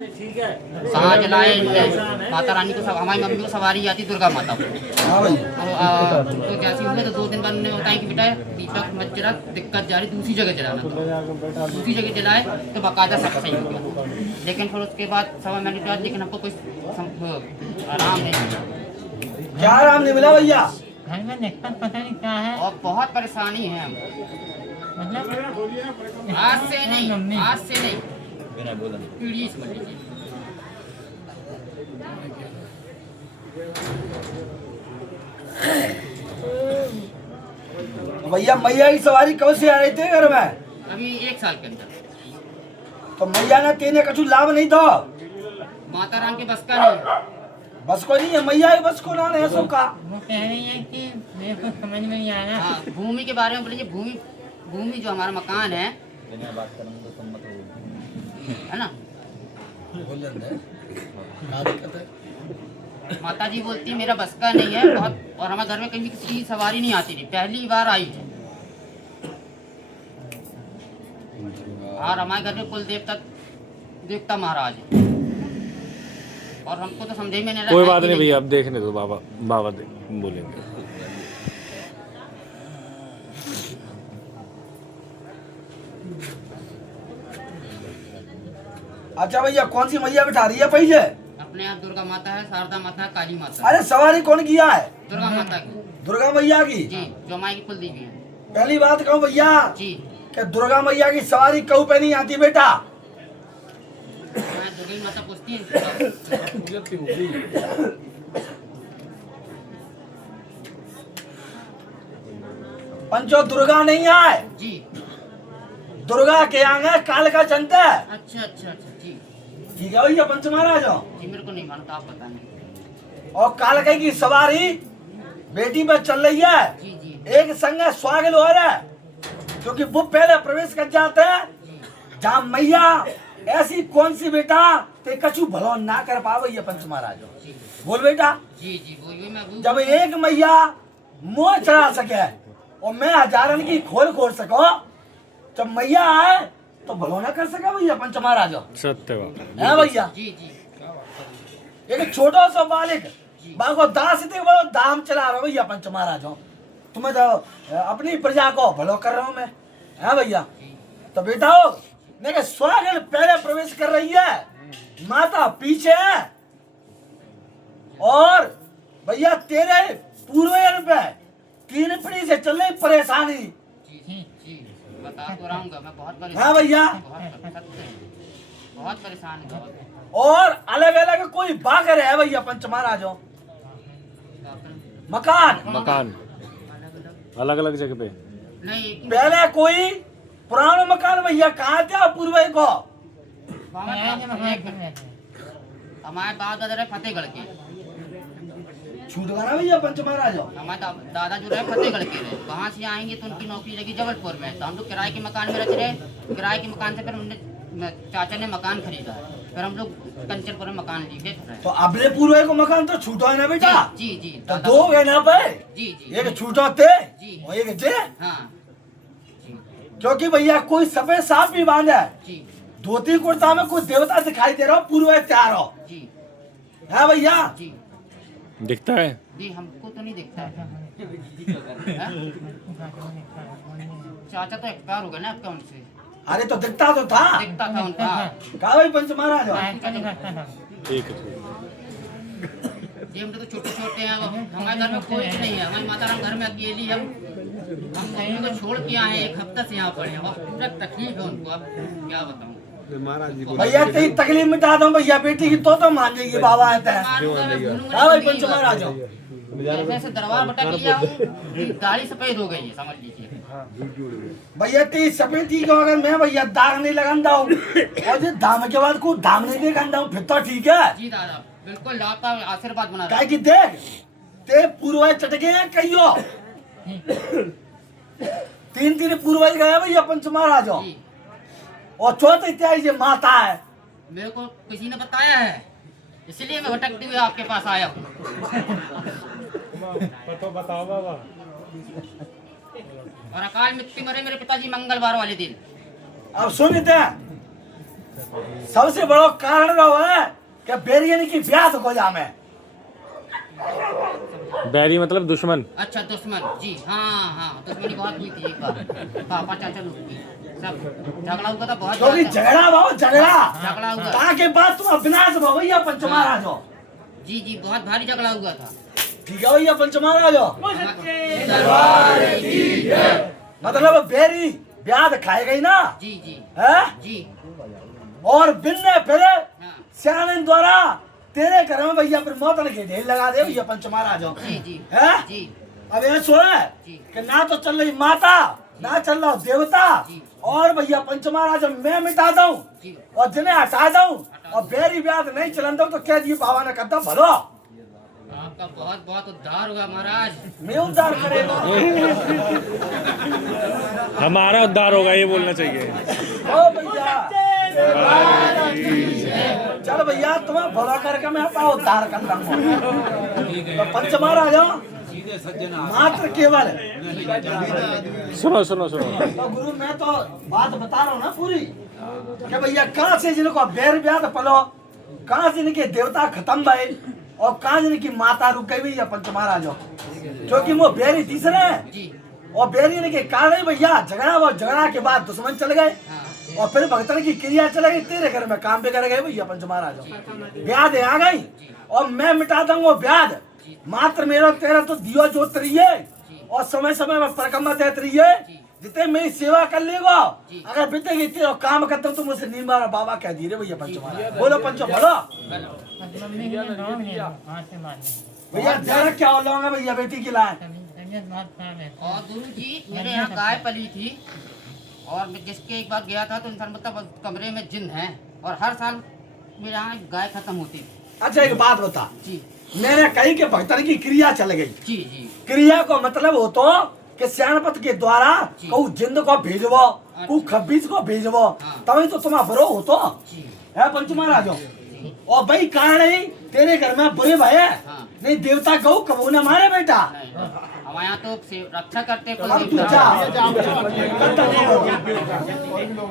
साँझ लाए माता रानी को, हमारी मम्मी को सवारी आती दुर्गा माता को। तो जैसे हुए तो 2 दिन बाद उन्होंने बताया कि बेटा दीपक मत जला, दिक्कत जा रही, दूसरी जगह जलाना। दूसरी जगह जलाए तो बाकायदा सब सही हो गया। लेकिन फिर उसके बाद 1.25 महीने बाद लेकिन हमको कोई आराम नहीं मिला। क्या आराम नहीं मिला भैया? घर में दिक्कत पता नहीं क्या है, और बहुत परेशानी है हम। मतलब आज से नहीं पीढ़ी समझ लीजिए। भैया मैया की सवारी कब से आ रही थी घर में? अभी 1 साल के अंदर। तो मैया ने तेने कछु लाभ नहीं दो? माता रानी के बस का नहीं है। बस को नहीं है, मैया ही बस को ना है सबका। वो कह रही है कि मेरे को समझ में नहीं आ रहा। हाँ, भूमि के बारे में बोलिए। भूमि जो हमारा मकान है ना, माता जी बोलती है मेरा बस का नहीं है बहुत, और हमारे घर में कभी किसी की सवारी नहीं आती थी, पहली बार आई थी। और हमारे घर में कुल देवता महाराज है, और हमको तो समझे में नहीं रहा। कोई बात नहीं भैया, अब देखने दो, बाबा बोलेंगे। अच्छा भैया, कौन सी मैया बिठा रही है पहले? अपने यहाँ दुर्गा माता है, शारदा माता है, काली माता है। अरे सवारी कौन किया है? दुर्गा माता की दुर्गा मैया की। जी, जो हमारी की कुल देवी है। पहली बात कहूँ भैया जी, कि दुर्गा मैया की सवारी कहूँ पे नहीं आती बेटा। मैं दुर्गा माता पूछती है। पंचो दुर्गा नहीं आए, जी, दुर्गा के आगे काल का चंत है। अच्छा अच्छा अच्छा। जी ठीक है भैया पंच महाराज। जी, मेरे को नहीं मालूम, आप पता नहीं। और काल की सवारी बेटी पर चल रही है। जी जी एक संग स्वागत हो रहा है, क्योंकि वो पहले प्रवेश कर जाते हैं जहाँ मैया ऐसी कौन सी बेटा ते कछु भलो ना कर पावे ये पंच महाराज। बोल बेटा। जी जी, वही मैं जब एक मैया मोह चढ़ा सके और मैं हजारन की खोल सको, जब मैया आए तो भलो ना कर सके भैया पंच महाराज। सत्य बात है भैया। जी जी एक छोटा सा बालिक बागो दास थे, वो दाम चला रहा भैया पंच महाराज। तुम्हें तो अपनी प्रजा को भलो कर रहा हूं मैं, है भैया। तो बेटा हो देखिए, स्वागत पहले प्रवेश कर रही है, माता पीछे है, और भैया तेरे पूर्वजन पे 3 पीढ़ी से चल रही परेशानी। जी जी, बता तो रहूंगा मैं, बहुत परेशान। हाँ भैया। बहुत परेशान है। और अलग अलग कोई बागर है भैया पंच महाराजों, मकान अलग अलग जगह पे नहीं, एक ही पहले कोई पुराना मकान भैया कहाँ थे पूर्वज को? हमारे बाप दादा रहे फतेहगढ़ के। छूट गया भैया पंच महाराजों। हमारे दादा जो रहे फतेहगढ़ के रहे, वहाँ से आएंगे तो उनकी नौकरी लगी जबलपुर में। तो हम लोग किराए के मकान में रहते रहे। किराए के मकान से फिर हमने चाचा ने मकान खरीदा है, फिर हम लोग कंचनपुर में मकान लिए थे। तो अपने पूर्वज को मकान तो छूटो है ना बेटा? जी जी, तो 2 है ना पे? जी जी एक छूटो थे जी। और एक जे। हाँ जी क्योंकि भैया कोई सफेद साफ भी बांधा है, जी धोती कुर्ता में कोई देवता दिखाई दे रहा हो, पूर्वज तैयार हो, जी है भैया। जी दिखता है। जी, हमको तो नहीं दिखता है। चाचा तो एक्सपायर हो गए ना आपका, उनसे अरे तो दिखता तो था, दिखता था उनका। कहा भाई पंच महाराज। ठीक है। ये हम तो छोटे छोटे हैं, हमारे घर में कोई नहीं है। हमारी माता राम घर में अकेली, हम मम्मी को छोड़ के आए हैं, 1 हफ्ता से यहाँ पड़े हैं। और पूरा तकलीफ है उनको, अब क्या बताऊँ। भैया तेरी तकलीफ मिटा दो भैया, बेटी की तो मान जाएगी बाबा आता है। हाँ भाई पंच महाराज। ऐसे दरबार भटक लिया हूँ, दाढ़ी सफेद हो गई है, समझ लीजिए। भैया तेरी सफेदी को अगर मैं भैया दाग नहीं लगाता हूँ और ये दाम के बाद को दाम नहीं दिखाता हूँ, फिर तो ठीक है। जी दादा, बिल्कुल आपका आशीर्वाद बना रहा काय की देख ते पूर्वज चटके हैं कहियो 3 पूर्वज गए भैया पंच महाराजों, जी। और चौथ इत्यादि जो माता है। मेरे को किसी ने बताया है, इसलिए मैं भटकते हुए आपके पास आया हूँ। तो बताओ बाबा। और अकाल मृत्यु मरे मेरे पिताजी मंगलवार वाले दिन। अब सुनते सबसे बड़ो कारण रहो है कि बेरियन की ब्याह को जामे। बैरी मतलब दुश्मन। अच्छा दुश्मन जी, हाँ हाँ दुश्मनी बहुत हुई थी एक बार पापा चाचा लोग की सब झगड़ा हुआ था बहुत क्योंकि ज्यादा। झगड़ा भाव झगड़ा झगड़ा हुआ ताकि बाद तुम विनाश भाव भैया पंच महाराज हो। जी जी बहुत भारी झगड़ा हुआ था। ठीक है भैया पंच महाराज हो। मतलब बेरी ब्याह खाए गई ना जी जी है जी और बिन्ने फिर हाँ सियाने द्वारा तेरे घर में भैया फिर मौतन के ढेर लगा दे भैया पंच महाराज हो। जी जी है जी अब ये सुना है जी। कि ना तो चल रही माता ना चल रहा देवता जी। और भैया पंच महाराज मैं मिटा दूं जी और जिन्हें हटा दूं और बेरी ब्याह नहीं चलन दूं तो क्या जी बाबा ने करता भलो आपका बहुत बहुत उद्धार हुआ महाराज। मैं उद्धार करेगा। हमारा उद्धार होगा ये बोलना चाहिए। ओ भैया चल भैया तुम्हें भला करके मैं अपना उद्धार कर दूंगा। तो पंच महाराज हो मात्र केवल सुनो सुनो सुनो। तो गुरु मैं तो बात बता रहा हूँ ना पूरी कि भैया कहाँ से जिनको बेर ब्याह पलो कहाँ से इनके देवता खत्म भये और कहाँ से इनकी माता रुक गई भैया पंच महाराज हो क्योंकि वो बेरी तीसरे है जी और बेरी इनके कारण भैया झगड़ा वो झगड़ा के बाद दुश्मन चल गए हाँ और फिर भक्तन की क्रिया चल गई तेरे घर में काम भी कर गए भैया पंच महाराज हो। ब्याह आ गई और मैं मिटा दूंगा ब्याह मात्र मेरा तेरा तो दियो जोत रही है और समय समय में परिक्रमा देत रही है जितने मेरी सेवा कर लेगा अगर बीतेगी तेरा काम करता हूँ तो मुझसे नहीं मारा बाबा कह दिए रे भैया पंच महाराज बोलो पंचो बोलो मम्मी के नाम नहीं है हाथ से मारने भैया जरा क्या हो लूंगा भैया बेटी की लाए तबीयत बहुत खराब है। और गुरु जी मेरे यहाँ गाय पली थी और मैं जिसके एक बार गया था तो इंसान मतलब कमरे में जिन है और हर साल मेरे यहाँ गाय खत्म होती थी। अच्छा एक बात बता जी मैंने कही कि भक्तन की क्रिया चल गई जी जी क्रिया को मतलब हो तो कि सियानपत के द्वारा जी। कहू जिंद को भेजबो कहू खब्बीस को भेजबो हाँ। तभी तो तुम्हारा बरो हो तो जी है पंच महाराज हो। और भाई कारण है तेरे घर में बुरे भाई है हाँ। नहीं देवता कहू कबू ने मारे बेटा नहीं हमारे यहाँ तो रक्षा करते अब तू कोई जा